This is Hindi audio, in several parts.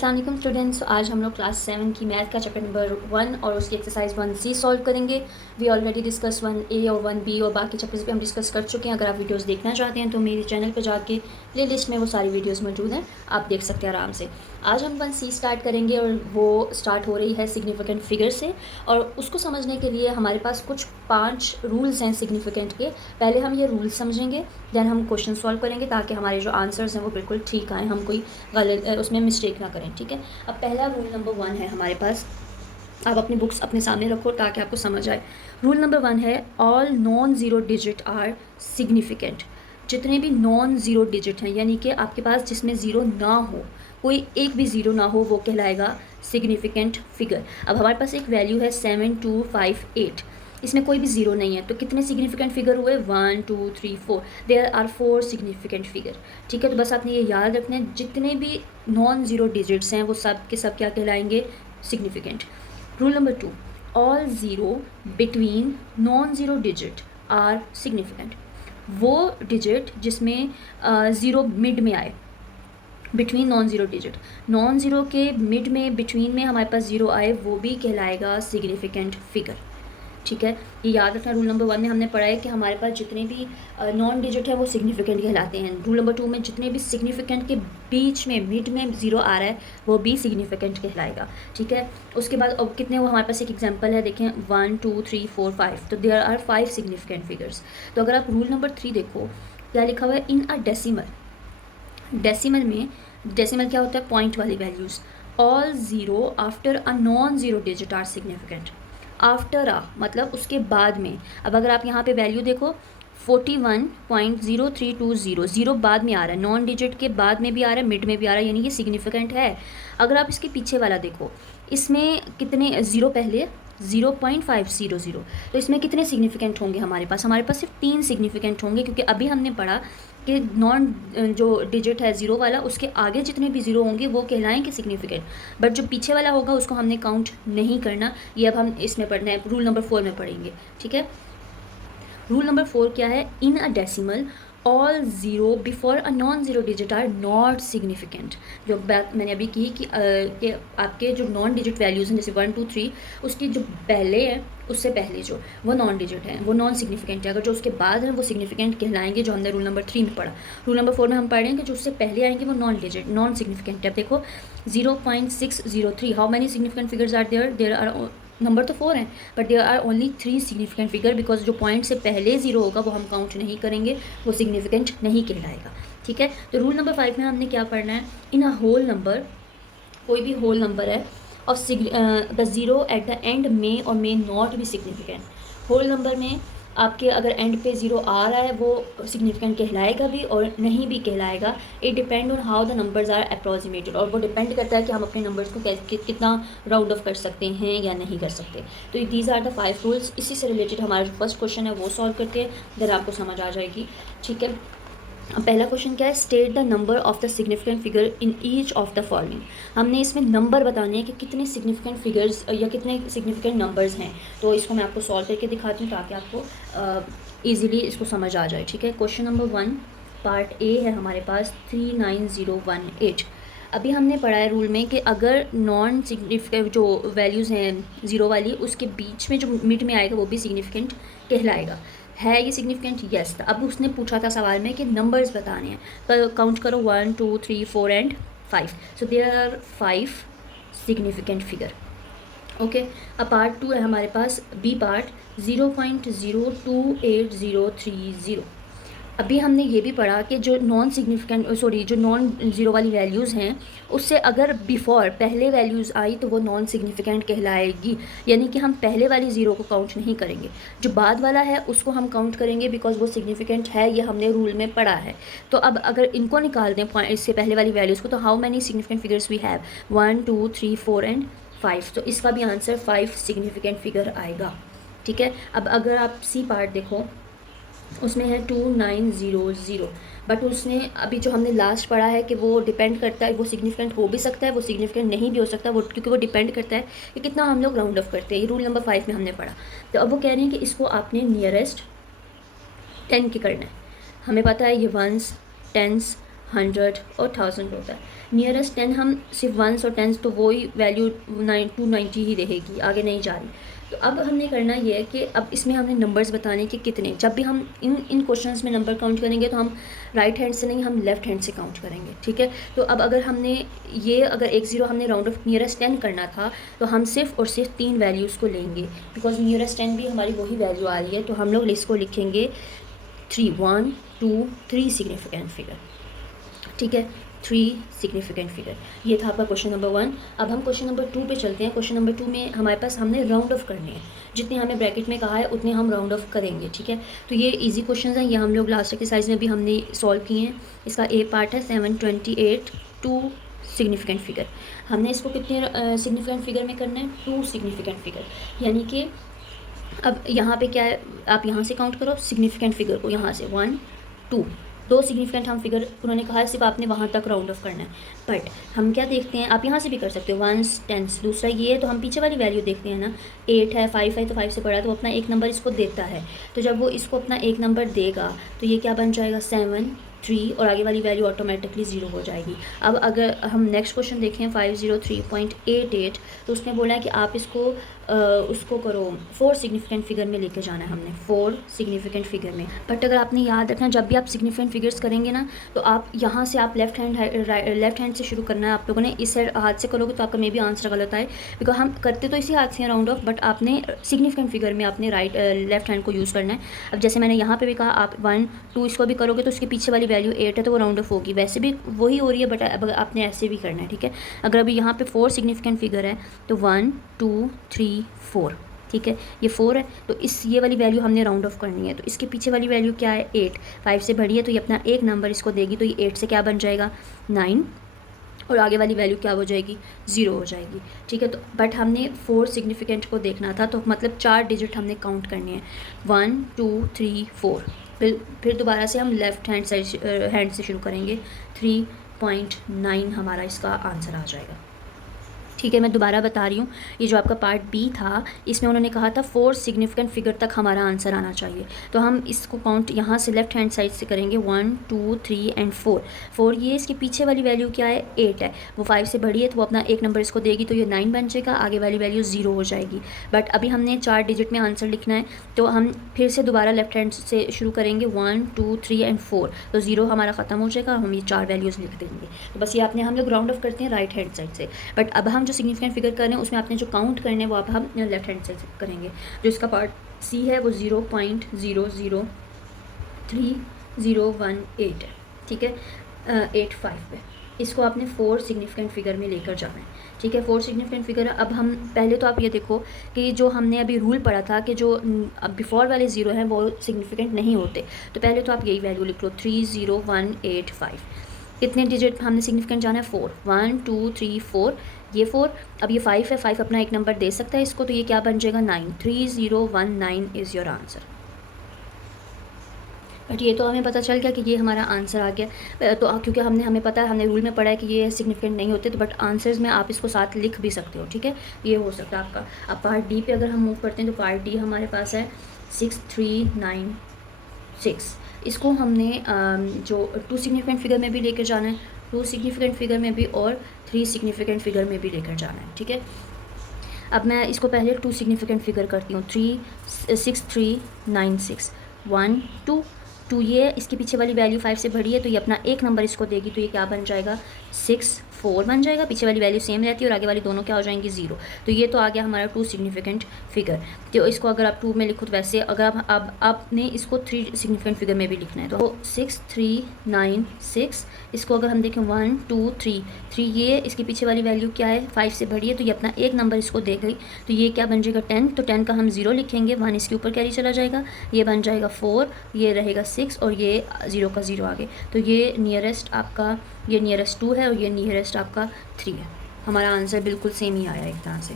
अस्सलाम वालेकुम स्टूडेंट्स। आज हम लोग क्लास 7 की मैथ का चैप्टर नंबर 1 और उसकी एक्सरसाइज 1C सॉल्व करेंगे। वी ऑलरेडी डिस्कस 1A और 1B और बाकी चैप्टर्स भी हम डिस्कस कर चुके हैं। अगर आप वीडियोस देखना चाहते हैं तो मेरे चैनल पर जाके प्लेलिस्ट में वो सारी वीडियोस मौजूद हैं, आप देख सकते हैं आराम से। आज हम 1C स्टार्ट करेंगे और वो स्टार्ट हो रही है सिग्निफिकेंट फिगर से। और उसको समझने के लिए हमारे पास कुछ 5 रूल्स हैं सिग्निफिकेंट के। पहले हम ये रूल्स समझेंगे, दैन हम क्वेश्चन सॉल्व करेंगे ताकि हमारे जो आंसर्स हैं वो बिल्कुल ठीक आएँ, हम कोई गलत उसमें मिस्टेक ना करें। ठीक है, अब पहला रूल नंबर 1 है हमारे पास। आप अपनी बुक्स अपने सामने रखो ताकि आपको समझ आए। रूल नंबर 1 है all non zero digit are significant. जितने भी नॉन ज़ीरो डिजिट हैं, यानी कि आपके पास जिसमें ज़ीरो ना हो, कोई एक भी ज़ीरो ना हो, वो कहलाएगा सिग्निफिकेंट फिगर। अब हमारे पास एक वैल्यू है 7258, इसमें कोई भी ज़ीरो नहीं है, तो कितने सिग्निफिकेंट फिगर हुए? 1 2 3 4। There are 4 significant figure. ठीक है, तो बस आपने ये याद रखना है, जितने भी नॉन ज़ीरो डिजिट्स हैं वो सब के सब क्या कहलाएंगे? Significant. Rule number 2, all zero between non zero digit are significant. वो डिजिट जिसमें ज़ीरो मिड में आए, between non zero digit, non zero के मिड में, बिटवीन में हमारे पास ज़ीरो आए, वो भी कहलाएगा सिग्निफिकेंट फिगर। ठीक है, ये याद रखना। रूल नंबर 1 में हमने पढ़ा है कि हमारे पास जितने भी नॉन डिजिट है वो सिग्निफिकेंट कहलाते हैं। रूल नंबर 2 में जितने भी सिग्निफिकेंट के बीच में, मिड में ज़ीरो आ रहा है, वो भी सिग्निफिकेंट कहलाएगा। ठीक है, उसके बाद अब कितने, वो हमारे पास एक एग्जांपल है, देखें 1 2 3 4 5, तो देयर आर 5 सिग्निफिकेंट फिगर्स। तो अगर आप रूल नंबर 3 देखो, क्या लिखा हुआ है? In a decimal. डेसिमल में, डेसिमल क्या होता है? पॉइंट वाली values. All zero after a non zero digit are significant. After आ मतलब उसके बाद में। अब अगर आप यहाँ पे वैल्यू देखो, 41.0320, ज़ीरो बाद में आ रहा है, नॉन डिजिट के बाद में भी आ रहा है, मिड में भी आ रहा है, यानी ये सिग्निफिकेंट है। अगर आप इसके पीछे वाला देखो, इसमें कितने ज़ीरो पहले? 0.500। तो इसमें कितने सिग्निफिकेंट होंगे हमारे पास? हमारे पास सिर्फ 3 सिग्निफिकेंट होंगे, क्योंकि अभी हमने पढ़ा कि नॉन जो डिजिट है ज़ीरो वाला, उसके आगे जितने भी ज़ीरो होंगे वो कहलाएंगे सिग्निफिकेंट, बट जो पीछे वाला होगा उसको हमने काउंट नहीं करना। ये अब हम इसमें पढ़ना है, रूल नंबर 4 में पढ़ेंगे। ठीक है, रूल नंबर 4 क्या है? In a decimal all zero before a non zero digit are not significant. जो बात मैंने अभी की कि आपके जो नॉन डिजिट वैल्यूज़ हैं, जैसे 1 2 3, उसकी जो पहले है, उससे पहले जो वो नॉन डिजिट है वो नॉन सिग्निफिकेंट है। अगर जो उसके बाद है वो सिग्निफिकेंट कहलाएंगे, जो हमने रूल नंबर 3 में पढ़ा। रूल नंबर 4 में हम पढ़ रहे हैं कि जो उससे पहले आएंगे वो नॉन डिजिट, नॉन सिग्निफिकेंट है। अब देखो 0.603, how many significant figures are there? There are, number तो 4 हैं, but there are only 3 significant figure, because जो पॉइंट से पहले ज़ीरो होगा वो हम काउंट नहीं करेंगे, वो सिग्निफिकेंट नहीं कहलाएगा। ठीक है, तो रूल नंबर 5 में हमने क्या पढ़ना है? इन अ होल नंबर, कोई भी होल नंबर है, और the zero at the end में और मे नॉट भी सिग्निफिकेंट। होल नंबर में आपके अगर एंड पे ज़ीरो आ रहा है वो सिग्निफिकेंट कहलाएगा भी और नहीं भी कहलाएगा। It depend on how the numbers are approximated, और वो डिपेंड करता है कि हम अपने नंबर्स को कितना राउंड ऑफ कर सकते हैं या नहीं कर सकते। तो दीज आर द 5 रूल्स। इसी से रिलेटेड हमारा जो फर्स्ट क्वेश्चन है वो सॉल्व करते हैं, देन आपको समझ आ जाएगी। ठीक है, पहला क्वेश्चन क्या है? State the number of the significant figure in each of the following. हमने इसमें नंबर बताने हैं कि कितने सिग्निफिकेंट फिगर्स या कितने सिग्निफिकेंट नंबर्स हैं। तो इसको मैं आपको सॉल्व करके दिखाती हूँ ताकि आपको ईजिली इसको समझ आ जाए। ठीक है, क्वेश्चन नंबर 1 पार्ट ए है हमारे पास 39018। अभी हमने पढ़ा है रूल में कि अगर नॉन सिग्निफिकेंट जो वैल्यूज़ हैं ज़ीरो वाली, उसके बीच में जो मिड में आएगा वो भी सिग्निफिकेंट कहलाएगा। है ये सिग्निफिकेंट? यस। अब उसने पूछा था सवाल में कि नंबर्स बताने हैं, तो काउंट करो 1 2 3 4 and 5। So there are 5 significant figure. Okay, अब पार्ट 2 है हमारे पास, बी पार्ट 0.028030। अभी हमने ये भी पढ़ा कि जो नॉन सिग्निफिकेंट जो नॉन ज़ीरो वाली वैल्यूज़ हैं, उससे अगर बिफोर पहले वैल्यूज़ आई तो वो नॉन सिग्निफिकेंट कहलाएगी, यानी कि हम पहले वाली ज़ीरो को काउंट नहीं करेंगे, जो बाद वाला है उसको हम काउंट करेंगे, बिकॉज वो सिग्निफिकेंट है, ये हमने रूल में पढ़ा है। तो अब अगर इनको निकाल दें इससे पहले वाली वैल्यूज़ को, तो how many significant figures we have? 1 2 3 4 and 5। तो इसका भी आंसर 5 सिग्निफिकेंट फिगर आएगा। ठीक है, अब अगर आप सी पार्ट देखो, उसमें है 2900, बट उसने अभी जो हमने लास्ट पढ़ा है कि वो डिपेंड करता है, वो सिग्निफिकेंट हो भी सकता है, वो सिग्निफिकेंट नहीं भी हो सकता, वो क्योंकि वो डिपेंड करता है कि कितना हम लोग राउंड ऑफ करते हैं। ये रूल नंबर 5 में हमने पढ़ा। तो अब वो कह रहे हैं कि इसको आपने नियरेस्ट 10 के करना है। हमें पता है ये वंस, टेंस, 100 और 1000 होता है। नियरेस्ट 10 हम सिर्फ वंस और टेंस, तो वही वैल्यू 290 ही रहेगी, आगे नहीं जा रही। तो अब हमने करना ये है कि अब इसमें हमने नंबर्स बताने कि कितने, जब भी हम इन क्वेश्चंस में नंबर काउंट करेंगे तो हम राइट हैंड से नहीं, हम लेफ़्ट हैंड से काउंट करेंगे, ठीक है। तो अब अगर हमने ये अगर 10 हमने राउंड ऑफ नियरेस्ट 10 करना था, तो हम सिर्फ और सिर्फ 3 वैल्यूज़ को लेंगे, बिकॉज नियरेस्ट 10 भी हमारी वही वैल्यू आ रही है। तो हम लोग इसको लिखेंगे 3, 1 2 3 सिग्निफिकेंट फिगर, ठीक है, 3 सिग्निफिकेंट फिगर। ये था आपका क्वेश्चन नंबर 1। अब हम क्वेश्चन नंबर 2 पे चलते हैं। क्वेश्चन नंबर 2 में हमारे पास हमने राउंड ऑफ करने हैं, जितने हमें ब्रैकेट में कहा है उतने हम राउंड ऑफ करेंगे, ठीक है। तो ये इजी क्वेश्चंस हैं, ये हम लोग लास्ट एक्सरसाइज में भी हमने सॉल्व किए हैं। इसका ए पार्ट है 728 2 सिग्निफिकेंट फिगर। हमने इसको कितने सिग्निफिकेंट फिगर में करना है, 2 सिग्निफिकेंट फिगर, यानी कि अब यहाँ पे क्या है, आप यहाँ से काउंट करो सिग्निफिकेंट फिगर को, यहाँ से 1 2 2 सिग्निफिकेंट हम फिगर उन्होंने कहा है, सिर्फ आपने वहाँ तक राउंड ऑफ करना है। बट हम क्या देखते हैं, आप यहाँ से भी कर सकते हो, वंस टेंस। दूसरा ये है, तो हम पीछे वाली वैल्यू देखते हैं ना, 8 है, 5 है, तो 5 से बड़ा है, तो अपना एक नंबर इसको देता है। तो जब वो इसको अपना एक नंबर देगा तो ये क्या बन जाएगा 7 3, और आगे वाली वैल्यू ऑटोमेटिकली 0 हो जाएगी। अब अगर हम नेक्स्ट क्वेश्चन देखें 503.88, तो उसने बोला है कि आप इसको उसको करो 4 सिग्निफिकेंट फिगर में लेके जाना है हमने, 4 सिग्निफिकेंट फिगर में। बट अगर आपने याद रखना, जब भी आप सिग्निफिकेंट फिगर्स करेंगे ना, तो आप यहाँ से आप लेफ्ट हैंड से शुरू करना है। आप लोगों ने इस हाथ से करोगे तो आपका मे भी आंसर गलत आए, बिकॉज हम करते तो इसी हाथ से राउंड ऑफ, बट आपने सिग्निफिकेंट फिगर में आपने लेफ्ट हैंड को यूज़ करना है। अब जैसे मैंने यहाँ पर भी कहा, आप 1 2 इसको भी करोगे तो उसके पीछे वाली वैल्यू 8 है, तो वो राउंड ऑफ होगी, वैसे भी वही हो रही है, बट अब आपने ऐसे भी करना है, ठीक है। अगर अभी यहाँ पे 4 सिग्निफिकेंट फिगर है, तो 1 2 3 4, ठीक है, ये 4 है, तो ये वाली वैल्यू हमने राउंड ऑफ करनी है। तो इसके पीछे वाली वैल्यू क्या है, 8, 5 से बड़ी है, तो ये अपना एक नंबर इसको देगी, तो ये 8 से क्या बन जाएगा 9, और आगे वाली वैल्यू क्या हो जाएगी 0 हो जाएगी, ठीक है। तो बट हमने 4 सिग्निफिकेंट को देखना था, तो मतलब 4 डिजिट हमने काउंट करनी है, 1 2 3 4। फिर दोबारा से हम लेफ़्ट हैंड से शुरू करेंगे, 3.9 हमारा इसका आंसर आ जाएगा, ठीक है। मैं दोबारा बता रही हूँ, ये जो आपका पार्ट बी था, इसमें उन्होंने कहा था 4 सिग्निफिकेंट फिगर तक हमारा आंसर आना चाहिए। तो हम इसको काउंट यहाँ से लेफ्ट हैंड साइड से करेंगे, 1 2 3 एंड 4। ये इसके पीछे वाली वैल्यू क्या है 8 है, वो 5 से बड़ी है, तो वो अपना एक नंबर इसको देगी, तो ये 9 बन जाएगा, आगे वाली वैल्यू 0 हो जाएगी। बट अभी हमने 4 डिजिट में आंसर लिखना है, तो हम फिर से दोबारा लेफ्ट हैंड से शुरू करेंगे, 1 2 3 एंड 4, तो 0 हमारा ख़त्म हो जाएगा, हम ये 4 वैल्यूज़ लिख देंगे। तो बस ये आपने हम लोग राउंड ऑफ करते हैं राइट हैंड साइड से। बट अब हम जो सिग्निफिकेंट फिगर कर रहे हैं उसमें आपने जो काउंट करने हैं वो आप हम लेफ्ट हैंड से करेंगे। जो इसका पार्ट सी है वो 0.003018 है, ठीक है, 85 पे। इसको आपने 4 सिग्निफिकेंट फिगर में लेकर जाना है, ठीक है, 4 सिग्निफिकेंट फिगर। अब हम पहले तो आप ये देखो कि जो हमने अभी रूल पढ़ा था कि जो अब बिफोर वाले 0 हैं वो सिग्निफिकेंट नहीं होते, तो पहले तो आप यही वैल्यू लिख लो 30185। कितने डिजिट हमने सिग्निफिकेंट जाना है 4, 1 2 3 4, ये 4। अब ये 5 है, 5 अपना एक नंबर दे सकता है इसको, तो ये क्या बन जाएगा 9, 3019 इज़ योर आंसर। बट ये तो हमें पता चल गया कि ये हमारा आंसर आ गया, तो क्योंकि हमें पता है, हमने रूल में पढ़ा है कि ये सिग्निफिकेंट नहीं होते, तो बट आंसर्स में आप इसको साथ लिख भी सकते हो, ठीक है, ये हो सकता है आपका। अब पार्ट डी पे अगर हम मूव करते हैं, तो पार्ट डी हमारे पास है 6396। इसको हमने जो 2 सिग्निफिकेंट फिगर में भी लेकर जाना है, 2 सिग्निफिकेंट फिगर में भी और 3 सिग्निफिकेंट फिगर में भी लेकर जाना है, ठीक है। अब मैं इसको पहले 2 सिग्निफिकेंट फिगर करती हूँ, 6396 1 2 2, ये इसके पीछे वाली वैल्यू 5 से बड़ी है, तो ये अपना एक नंबर इसको देगी, तो ये क्या बन जाएगा 6 4 बन जाएगा, पीछे वाली वैल्यू सेम रहती है और आगे वाली दोनों क्या हो जाएंगी 0। तो ये तो आ गया हमारा 2 सिग्निफिकेंट फिगर। तो इसको अगर आप 2 में लिखो, तो वैसे अगर आपने इसको 3 सिग्निफिकेंट फिगर में भी लिखना है, तो 6396, इसको अगर हम देखें 1 2 3 3, ये इसके पीछे वाली वैल्यू क्या है 5 से बड़ी है, तो ये अपना एक नंबर इसको दे गई, तो ये क्या बन जाएगा 10, तो 10 का हम 0 लिखेंगे, 1 इसके ऊपर कैरी चला जाएगा, ये बन जाएगा 4, ये रहेगा 6 और ये 0 का 0 आगे। तो ये नियरेस्ट आपका, ये नियरेस्ट 2 है और ये नियरेस्ट आपका 3 है। हमारा आंसर बिल्कुल सेम ही आया एक तरह से।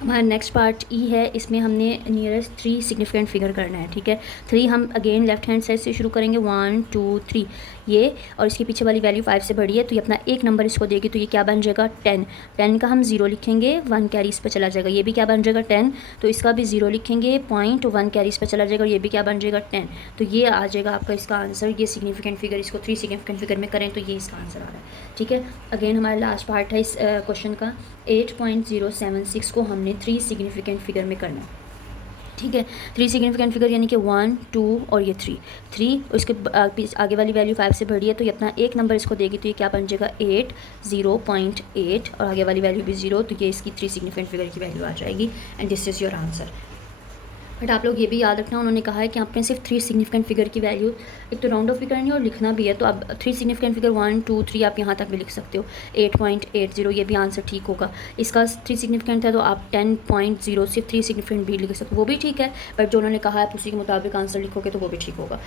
हमारा नेक्स्ट पार्ट ई है, इसमें हमने नियरेस्ट 3 सिग्निफिकेंट फिगर करना है, ठीक है। 3 हम अगेन लेफ्ट हैंड साइड से शुरू करेंगे, 1 2 3 ये, और इसके पीछे वाली वैल्यू 5 से बड़ी है तो ये अपना एक नंबर इसको देगी, तो ये क्या बन जाएगा 10। 10 का हम 0 लिखेंगे, 1 कैरी इस पर चला जाएगा, ये भी क्या बन जाएगा 10, तो इसका भी 0 लिखेंगे, 0.1 कैरी इस पर चला जाएगा और ये भी क्या बन जाएगा 10। तो ये आ जाएगा आपका इसका आंसर। ये सिग्निफिकेंट फिगर, इसको 3 सिग्निफिकेंट फिगर में करें तो ये इसका आंसर आ रहा है, ठीक है। अगेन हमारा लास्ट पार्ट है इस क्वेश्चन का, 8.076 को हमने 3 सिग्निफिकेंट फिगर में करना है, ठीक है। 3 सिग्निफिकेंट फिगर यानी कि 1 2 और ये 3 उसके आगे वाली वैल्यू 5 से बढ़ी है तो ये अपना एक नंबर इसको देगी, तो ये क्या बन जाएगा 8 0.8 और आगे वाली वैल्यू भी 0, तो ये इसकी 3 सिग्निफिकेंट फिगर की वैल्यू आ जाएगी and this is your answer. But आप लोग ये भी याद रखना, उन्होंने कहा है कि आपने सिर्फ 3 सिग्निफिकेंट फिगर की वैल्यू एक तो राउंड ऑफ भी करनी है और लिखना भी है, तो आप 3 सिग्निफिकेंट फिगर 1 2 3 आप यहाँ तक भी लिख सकते हो। 8.80 ये भी आंसर ठीक होगा। इसका 3 सिग्निफिकेंट है तो आप 10.0 सिर्फ 3 सिग्निफिकेंट भी लिख सकते हो, वो भी ठीक है, बट जो उन्होंने कहा है आप उसी के मुताबिक आंसर लिखोगे तो वो भी ठीक होगा।